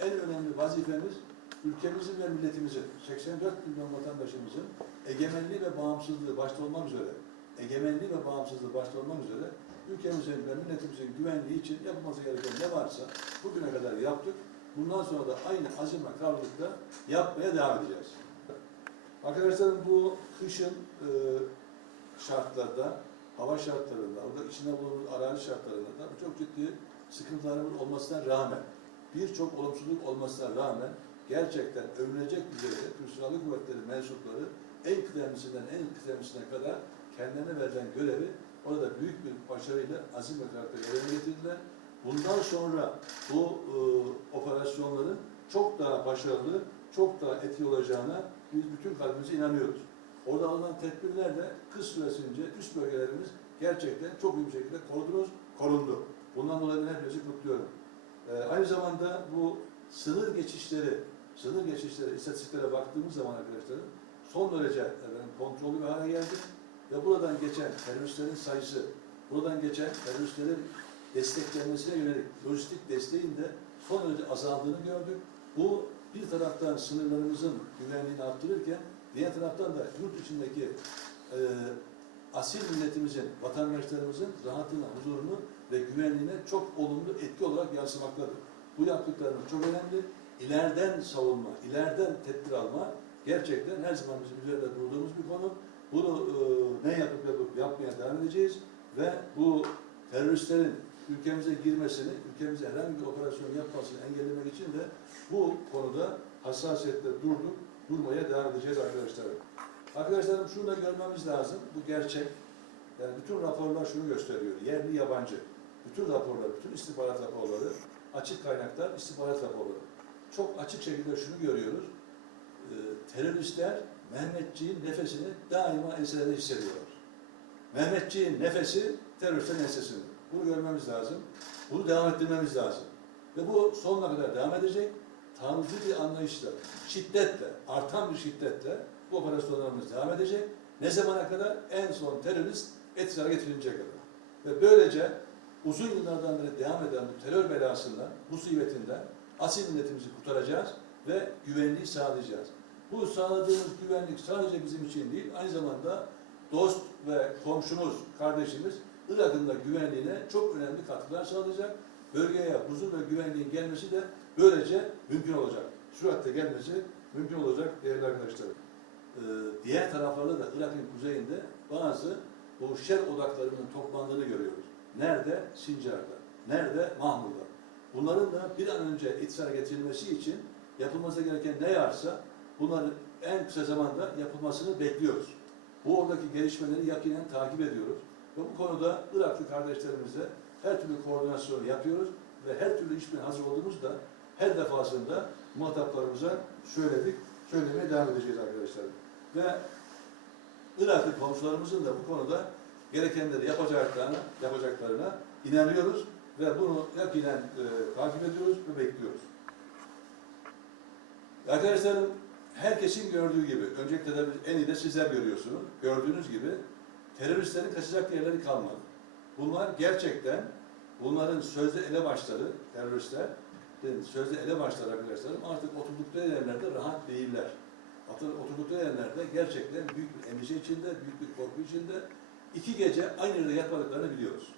en önemli vazifemiz ülkemizin ve milletimizin, 84 milyon vatandaşımızın egemenliği ve bağımsızlığı başta olmak üzere, egemenliği ve bağımsızlığı başta olmak üzere ülkemizin ve milletimizin güvenliği için yapılması gereken ne varsa bugüne kadar yaptık. Bundan sonra da aynı azim ve kararlılıkla yapmaya devam edeceğiz. Arkadaşlarım bu kışın e, şartlarda, hava şartlarında, orada içinde bulunduğumuz arazi şartlarında da çok ciddi sıkıntılarımız olmasına rağmen, birçok olumsuzluk olmasına rağmen gerçekten övünecek düzeyde Türk Silahlı Kuvvetleri mensupları en kıdemlisinden en kıdemlisine kadar kendilerine verilen görevi orada büyük bir başarıyla azim ve karakter yerine getirdiler. Bundan sonra bu e, operasyonların çok daha başarılı, çok daha etkili olacağına biz bütün kalbimize inanıyoruz. Orada alınan tedbirlerle kış süresince üst bölgelerimiz gerçekten çok iyi bir şekilde korudunuz, korundu. Bundan dolayı ben hepinizi kutluyorum. Ee, aynı zamanda bu sınır geçişleri, sınır geçişleri, istatistiklere baktığımız zaman arkadaşlarım son derece efendim, kontrollü bir hale geldi. Ve buradan geçen teröristlerin sayısı, buradan geçen teröristlerin desteklenmesine yönelik lojistik desteğin de son derece azaldığını gördük. Bu bir taraftan sınırlarımızın güvenliğini arttırırken diğer taraftan da yurt içindeki e, asil milletimizin, vatandaşlarımızın rahatına, huzurunu ve güvenliğine çok olumlu etki olarak yansımaktadır. Bu yaptıklarımız çok önemli. İleriden savunma, ileriden tedbir alma gerçekten her zaman bizim üzerinde durduğumuz bir konu. Bunu e, ne yapıp yapıp yapmaya devam edeceğiz ve bu teröristlerin ülkemize girmesini, ülkemize herhangi bir operasyon yapmasını engellemek için de bu konuda hassasiyetle durduk, durmaya devam edeceğiz arkadaşlar. Arkadaşlarım şunu da görmemiz lazım, bu gerçek. Yani bütün raporlar şunu gösteriyor, yerli yabancı. Bütün raporlar, bütün istihbarat raporları, açık kaynaklar istihbarat raporları. Çok açık şekilde şunu görüyoruz. Ee, teröristler Mehmetçiğin nefesini daima enselerinde hissediyorlar. Mehmetçiğin nefesi teröristlerin ensesinde. Bunu görmemiz lazım. Bunu devam ettirmemiz lazım. Ve bu sonuna kadar devam edecek. Taarruzu bir anlayışla, şiddetle, artan bir şiddetle bu operasyonlarımız devam edecek. Ne zamana kadar? En son terörist etkisiz hale getirinceye kadar. Ve böylece uzun yıllardan beri devam eden bu terör belasından, musibetinden asil milletimizi kurtaracağız ve güvenliği sağlayacağız. Bu sağladığımız güvenlik sadece bizim için değil, aynı zamanda dost ve komşumuz, kardeşimiz Irak'ın da güvenliğine çok önemli katkılar sağlayacak. Bölgeye huzur ve güvenliğin gelmesi de böylece mümkün olacak. Süratle gelmesi mümkün olacak değerli arkadaşlar. Ee, diğer taraflarda da Irak'ın kuzeyinde bazı bu şer odaklarının toplandığını görüyoruz. Nerede? Sincar'da. Nerede? Mahmur'da. Bunların da bir an önce etkisine getirilmesi için yapılması gereken ne varsa bunların en kısa zamanda yapılmasını bekliyoruz. Bu oradaki gelişmeleri yakinen takip ediyoruz. Ve bu konuda Iraklı kardeşlerimizle her türlü koordinasyonu yapıyoruz ve her türlü işbirliğine hazır olduğumuzda her defasında muhataplarımıza söyledik, söylemeye devam edeceğiz arkadaşlar. Ve Iraklı komşularımızın da bu konuda gerekenleri yapacaklarına, yapacaklarına inanıyoruz ve bunu yakinen e, takip ediyoruz ve bekliyoruz. Arkadaşlarım herkesin gördüğü gibi, öncelikle de en iyi de sizler görüyorsunuz, gördüğünüz gibi teröristlerin kaçacak yerleri kalmadı. Bunlar gerçekten, bunların sözde elebaşları, teröristler, sözde elebaşları arkadaşlarım artık oturdukları yerlerde rahat değiller. Oturdukları yerlerde gerçekten büyük bir endişe içinde, büyük bir korku içinde iki gece aynı yerde yatmadıklarını biliyoruz.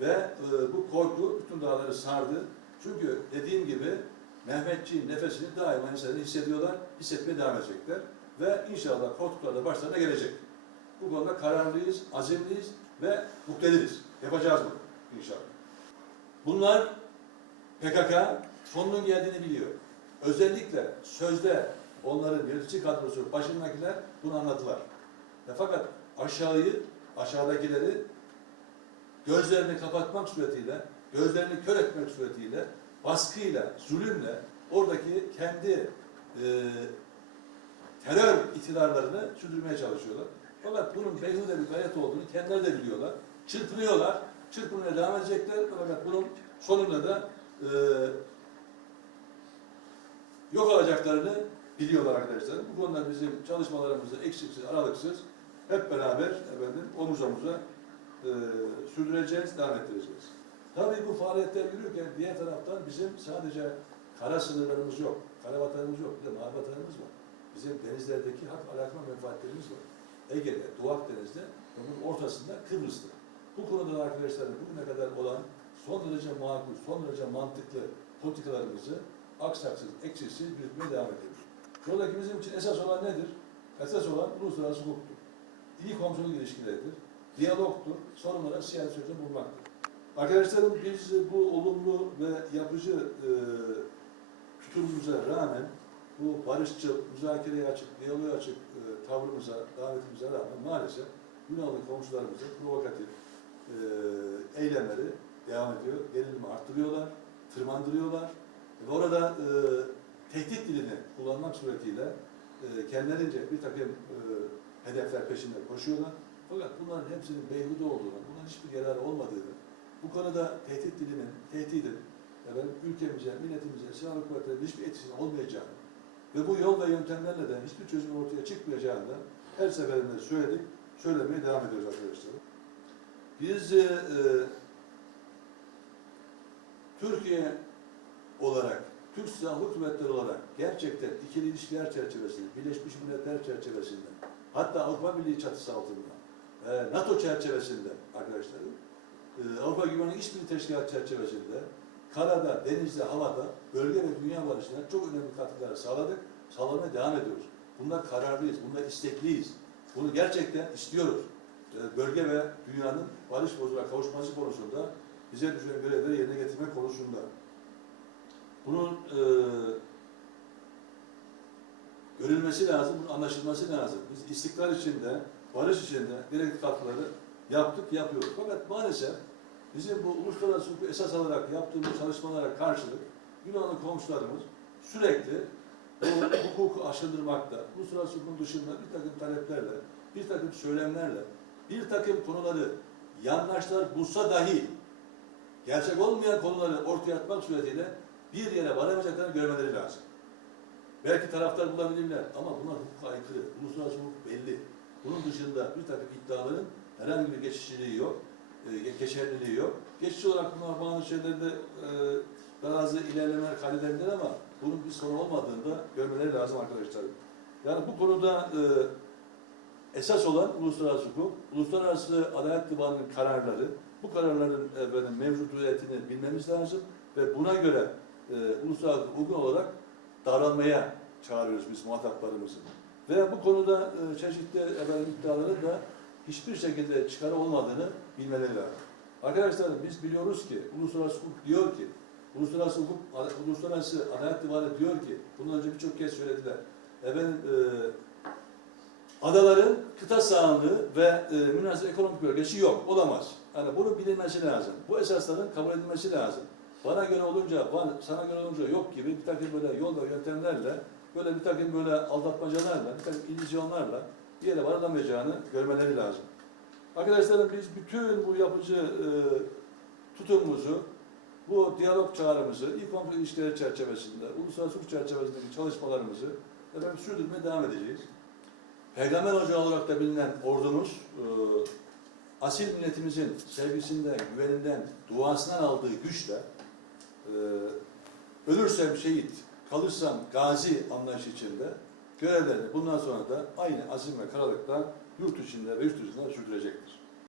Ve e, bu korku bütün dağları sardı. Çünkü dediğim gibi Mehmetçiğin nefesini daima insanlar hissediyorlar, hissetmeye devam edecekler. Ve inşallah korktukları da başlarına gelecek. Bu konuda kararlıyız, azimliyiz ve muktediriz. Yapacağız bunu inşallah. Bunlar PKK sonunun geldiğini biliyor. Özellikle sözde onların yönetici kadrosu başındakiler bunu anlattılar. Ve fakat aşağıyı, aşağıdakileri gözlerini kapatmak suretiyle, gözlerini kör etmek suretiyle, baskıyla, zulümle oradaki kendi e, terör iktidarlarını sürdürmeye çalışıyorlar. Fakat bunun beyhude bir gayet olduğunu kendileri de biliyorlar. Çırpınıyorlar. Çırpınmaya devam edecekler. Fakat bunun sonunda da e, yok olacaklarını biliyorlar arkadaşlar. Bu konuda bizim çalışmalarımızı eksiksiz, aralıksız hep beraber efendim omuz omuza e, sürdüreceğiz, devam ettireceğiz. Tabii bu faaliyetler yürürken diğer taraftan bizim sadece kara sınırlarımız yok, kara vatanımız yok, bir de var. Bizim denizlerdeki hak alaka menfaatlerimiz var. Ege'de, Doğu Akdeniz'de bunun ortasında Kıbrıs'ta. Bu konuda arkadaşlarım bugüne kadar olan son derece makul, son derece mantıklı politikalarımızı aksaksız, eksiksiz yürütmeye devam ediyoruz. Buradaki bizim için esas olan nedir? Esas olan uluslararası hukuktur. İyi komşuluk ilişkileridir. Diyalogtur. Sorunlara siyasi çözüm bulmaktır. Arkadaşlarım biz bu olumlu ve yapıcı e, tutumumuza rağmen bu barışçıl, müzakereye açık, diyaloğa açık e, tavrımıza, davetimize rağmen maalesef Yunanlı komşularımızın provokatif e, eylemleri devam ediyor. Gerilimi arttırıyorlar, tırmandırıyorlar. Ve orada e, tehdit dilini kullanmak suretiyle e, kendilerince bir takım e, hedefler peşinde koşuyorlar. Fakat bunların hepsinin beyhude olduğunu, bunların hiçbir yararı olmadığını, bu konuda tehdit dilinin, tehdidin efendim, ülkemize, milletimize, silahlı kuvvetlere hiçbir etkisi olmayacağını ve bu yol ve yöntemlerle de hiçbir çözüm ortaya çıkmayacağını her seferinde söyledik, söylemeye devam ediyoruz arkadaşlar. Biz e, e, Türkiye olarak, Türk Silahlı Kuvvetleri olarak gerçekten ikili ilişkiler çerçevesinde, Birleşmiş Milletler çerçevesinde, hatta Avrupa Birliği çatısı altında, e, NATO çerçevesinde arkadaşlarım, e, Avrupa Güvenlik İşbirliği Teşkilatı çerçevesinde karada, denizde, havada, bölge ve dünya barışına çok önemli katkılar sağladık, sağlamaya devam ediyoruz. Bunda kararlıyız, bunda istekliyiz. Bunu gerçekten istiyoruz. E, Bölge ve dünyanın barış huzura kavuşması konusunda bize düşen görevleri yerine getirmek konusunda. Bunun e, görülmesi lazım, bunun anlaşılması lazım. Biz istikrar içinde, barış içinde gerekli katkıları yaptık, yapıyoruz. Fakat maalesef bizim bu uluslararası hukuku esas alarak yaptığımız çalışmalara karşılık Yunanlı komşularımız sürekli bu hukuku aşındırmakta, uluslararası hukukun dışında bir takım taleplerle, bir takım söylemlerle, bir takım konuları yandaşlar bulsa dahi gerçek olmayan konuları ortaya atmak suretiyle bir yere varamayacaklarını görmeleri lazım. Belki taraftar bulabilirler ama bunlar hukuka aykırı. Uluslararası hukuk belli. Bunun dışında bir takım iddiaların herhangi bir geçişliliği yok, e, geçerliliği yok. Geçici olarak bunlar bazı şeylerde e, bazı ilerlemeler kaydedebilir ama bunun bir sorun olmadığını da görmeleri lazım arkadaşlarım. Yani bu konuda e, esas olan uluslararası hukuk, uluslararası adalet divanının kararları, bu kararların efendim, mevcudiyetini bilmemiz lazım ve buna göre e, uluslararası hukuk olarak davranmaya çağırıyoruz biz muhataplarımızı. Ve bu konuda e, çeşitli efendim, iddiaların da hiçbir şekilde çıkarı olmadığını bilmeleri lazım. Arkadaşlar biz biliyoruz ki uluslararası hukuk diyor ki uluslararası hukuk, uluslararası adalet divanı diyor ki bundan önce birçok kez söylediler. Efendim e, adaların kıta sahanlığı ve e, münasır ekonomik bölgesi yok, olamaz. Yani bunun bilinmesi lazım. Bu esasların kabul edilmesi lazım. Bana göre olunca, bana, sana göre olunca yok gibi bir takım böyle yol ve yöntemlerle, böyle bir takım böyle aldatmacalarla, bir takım illüzyonlarla bir yere varılamayacağını görmeleri lazım. Arkadaşlarım biz bütün bu yapıcı e, tutumumuzu, bu diyalog çağrımızı, ilk komple ilişkileri çerçevesinde, uluslararası hukuk çerçevesindeki çalışmalarımızı efendim, sürdürmeye devam edeceğiz. Peygamber Hoca olarak da bilinen ordumuz, e, asil milletimizin sevgisinden, güveninden, duasından aldığı güçle e, ölürsem şehit, kalırsam gazi anlayışı içinde görevlerini bundan sonra da aynı azim ve kararlılıkla yurt içinde ve yurt dışında sürdürecektir.